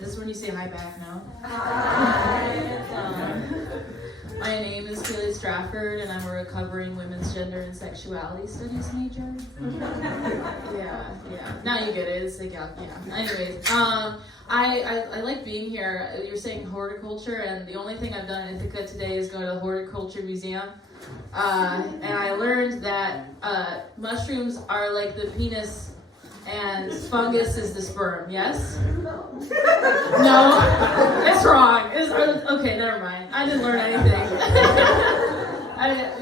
This is when you say hi back, no? Hi. My name is Kaylee Stratford, and I'm a recovering women's gender and sexuality studies major. Yeah. Now you get it. It's like, yeah. Anyways, I like being here. You're saying horticulture, and the only thing I've done in Ithaca today is go to the Horticulture Museum. And I learned that mushrooms are like the penis and fungus is the sperm, yes? No, it's wrong. Okay, never mind. I didn't learn anything.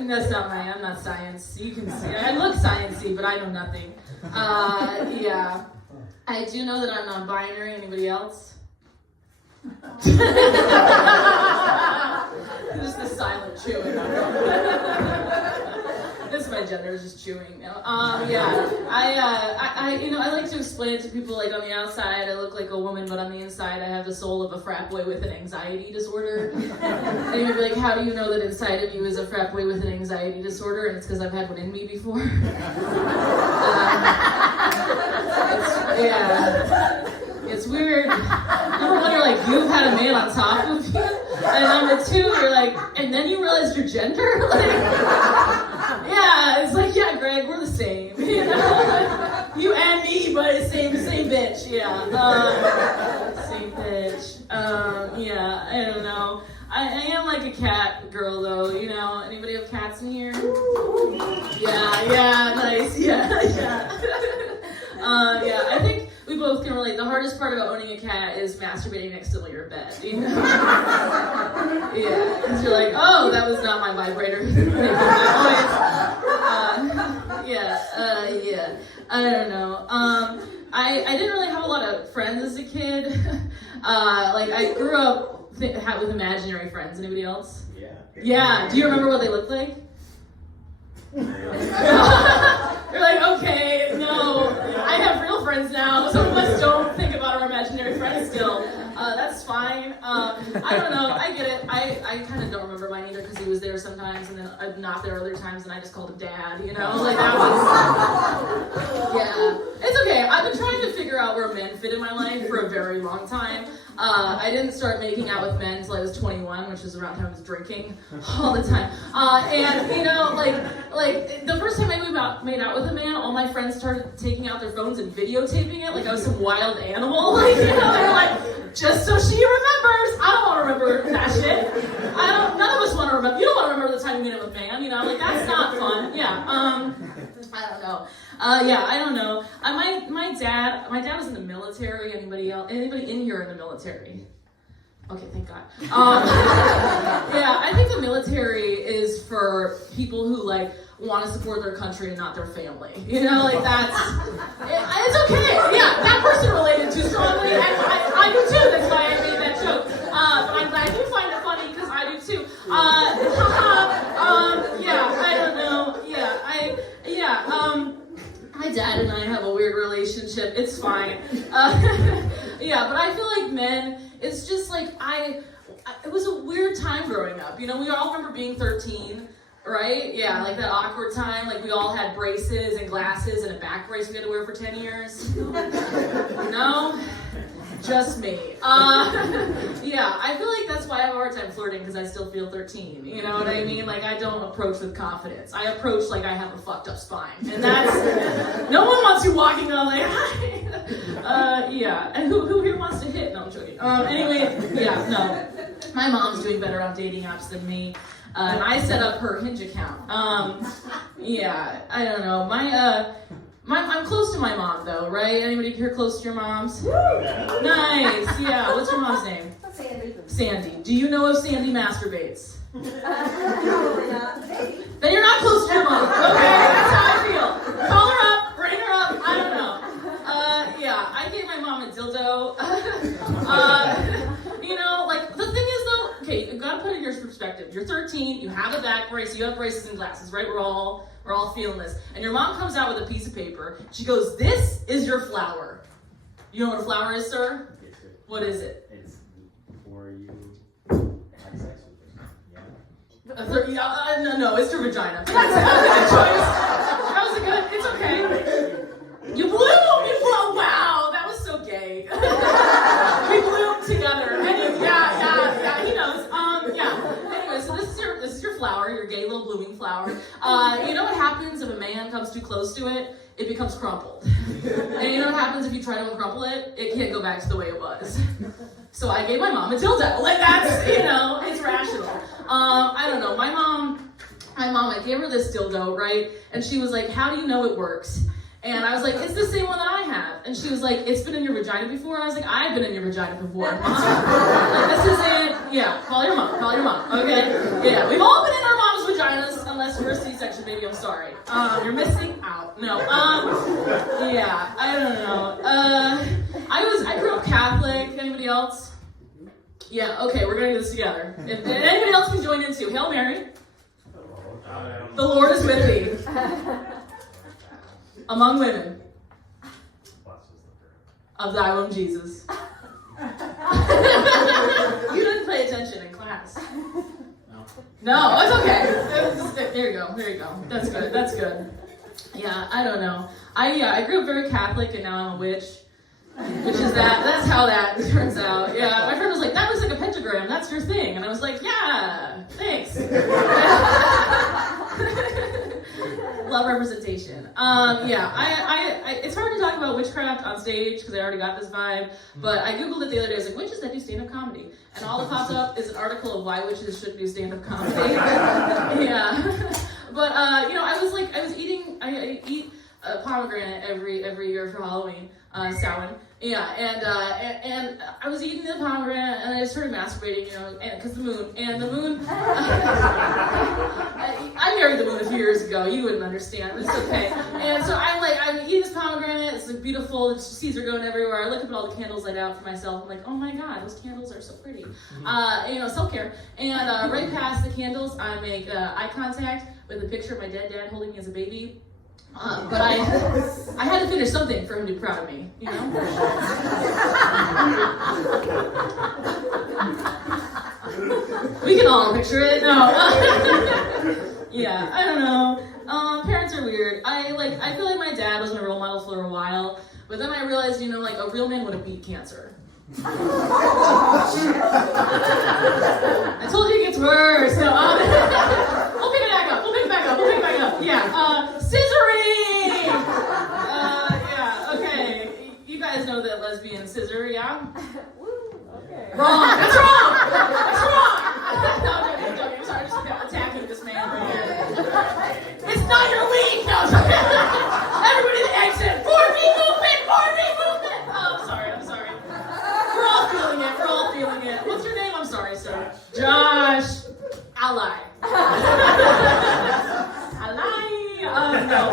That's not I'm not science. You can see. I look sciencey, but I know nothing. Yeah. I do know that I'm non-binary. Anybody else? Just the silent chewing. This is my gender, is just chewing. Yeah. I like to explain it to people like on the outside I look like a woman, but on the inside I have the soul of a frat boy with an anxiety disorder. And you'd be like, how do you know that inside of you is a frat boy with an anxiety disorder? And it's because I've had one in me before. It's weird. Number one, you're like, you've had a man on top of you. And number two, you're like, and then you realize your gender? It's like, yeah, Greg, we're the same. You know? You and me, but it's same bitch. Yeah. Same bitch. I don't know. I am like a cat girl, though. You know, anybody have cats in here? Yeah, nice. Yeah. I think we both can relate. The hardest part about owning a cat is masturbating next to your bed. You know? Because you're like, oh, that was not my vibrator. I don't know. I didn't really have a lot of friends as a kid. I grew up with imaginary friends. Anybody else? Yeah. Do you remember what they looked like? You're like, okay, no, I have real friends now. Some of us don't think about our imaginary friends still. That's fine. I don't know. I get it. I kind of don't remember mine either because he was there sometimes and then not there other times and I just called him Dad, you know? Like that was... Yeah. It's okay. I've been trying to figure out where men fit in my life for a very long time. I didn't start making out with men until I was 21, which was around time I was drinking all the time. And you know, like the first time I made out with a man, all my friends started taking out their phones and videotaping it like I was some wild animal. Like, you know, they're like, just so she remembers. I don't want to remember that shit. None of us want to remember. You don't want to remember the time you made out with a man, you know? Like, that's not fun. Yeah. I don't know. I don't know. My dad was in the military. Anybody in here in the military? Okay, thank God. I think the military is for people who like want to support their country and not their family. You know, like it's okay. Yeah, that person related too strongly, and I do too. That's why I made that joke. But I'm glad you find it funny because I do too. I don't know. My dad and I have a weird relationship. It's fine. But I feel like men, it's just like it was a weird time growing up. You know, we all remember being 13, right? Yeah, like that awkward time. Like we all had braces and glasses and a back brace we had to wear for 10 years. No? Just me. I feel like that's why I have a hard time flirting because I still feel 13. You know what I mean? Like I don't approach with confidence. I approach like I have a fucked up spine, and that's no one wants you walking on like hi. And who here wants to hit? No, I'm joking. No. My mom's doing better on dating apps than me. And I set up her Hinge account. I don't know. I'm close to my mom, though, right? Anybody here close to your moms? Nice, yeah. What's your mom's name? Sandy. Do you know if Sandy masturbates? Probably not. Then you're not close to your mom. Okay, that's how I feel. Call her up, bring her up. I don't know. I gave my mom a dildo. The thing is, though, okay, you gotta put it in your perspective. You're 13, you have a back brace, you have braces and glasses, right? We're all feeling this. And your mom comes out with a piece of paper. She goes, this is your flower. You know what a flower is, sir? What is it? It's before you have sex with them. Yeah. No, it's your vagina. That was a good choice. It's okay. You blew. Wow, that was so gay. We blew close to it, it becomes crumpled. And you know what happens if you try to uncrumple it? It can't go back to the way it was. So I gave my mom a dildo. Like that's, it's rational. I don't know. My mom, I gave her this dildo, right? And she was like, how do you know it works? And I was like, it's the same one that I have. And she was like, it's been in your vagina before? And I was like, I've been in your vagina before, Mom. Like, this is it. Yeah, call your mom, okay? Yeah, we've all been in our mom's vaginas, unless you're a C-section, baby, I'm sorry. You're missing out. No, yeah, I don't know. I grew up Catholic. Anybody else? Yeah, okay, we're gonna do this together. If anybody else can join in too. Hail Mary. The Lord is with thee. Among women. Of thy womb, Jesus. You didn't pay attention in class. No, it's okay. There you go. That's good. Yeah, I don't know. I grew up very Catholic and now I'm a witch. Which is that's how that turns out. Yeah, my friend was like, that looks like a pentagram, that's your thing. And I was like, yeah, thanks. Love representation. It's hard to talk about witchcraft on stage because I already got this vibe, but I Googled it the other day. I was like, witches that do stand-up comedy. And all that pops up is an article of why witches shouldn't do stand-up comedy. Yeah. But, I eat a pomegranate every year for Halloween, Samhain. Yeah, and I was eating the pomegranate, and I started masturbating, because the moon, I married the moon a few years ago, you wouldn't understand, it's okay. And so I'm eating this pomegranate, it's like beautiful, the seeds are going everywhere, I look up at all the candles light out for myself, I'm like, oh my god, those candles are so pretty. Self-care. And right past the candles, I make eye contact with a picture of my dead dad holding me as a baby. But I had to finish something for him to be proud of me, We can all picture it. No. Yeah, I don't know. Parents are weird. I feel like my dad was my role model for a while, but then I realized, a real man would have beat cancer. I told you it gets worse. No, we'll pick it back up. Yeah, scissoring! Yeah, okay. You guys know that lesbian scissor, yeah? Woo, okay. Wrong! That's wrong! No, I'm joking. Sorry, I'm just attacking this man right here. It's not your league! No, everybody to exit! 4B movement! Oh, I'm sorry. We're all feeling it. What's your name? I'm sorry, sir. Josh. Ally. No.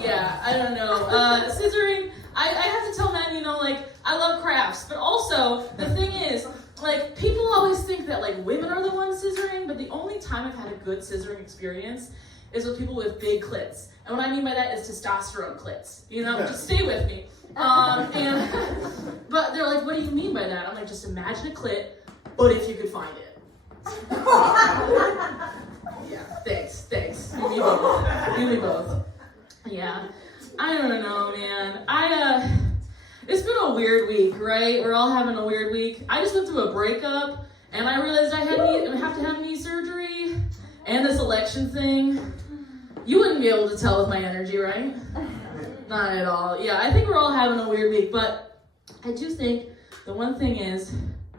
Yeah, I don't know. Scissoring, I have to tell men, I love crafts, but also, the thing is, people always think that, women are the ones scissoring, but the only time I've had a good scissoring experience is with people with big clits. And what I mean by that is testosterone clits. Just stay with me. But they're like, what do you mean by that? I'm like, just imagine a clit, but if you could find it. Yeah, thanks. You me both. Yeah, I don't know, man. It's been a weird week, right? We're all having a weird week. I just went through a breakup, and I realized I have to have knee surgery, and this election thing. You wouldn't be able to tell with my energy, right? Not at all. Yeah, I think we're all having a weird week, but I do think the one thing is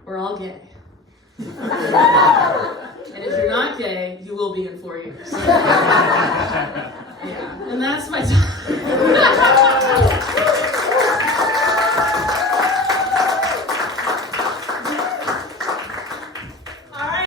we're all gay. And if you're not gay, you will be in 4 years.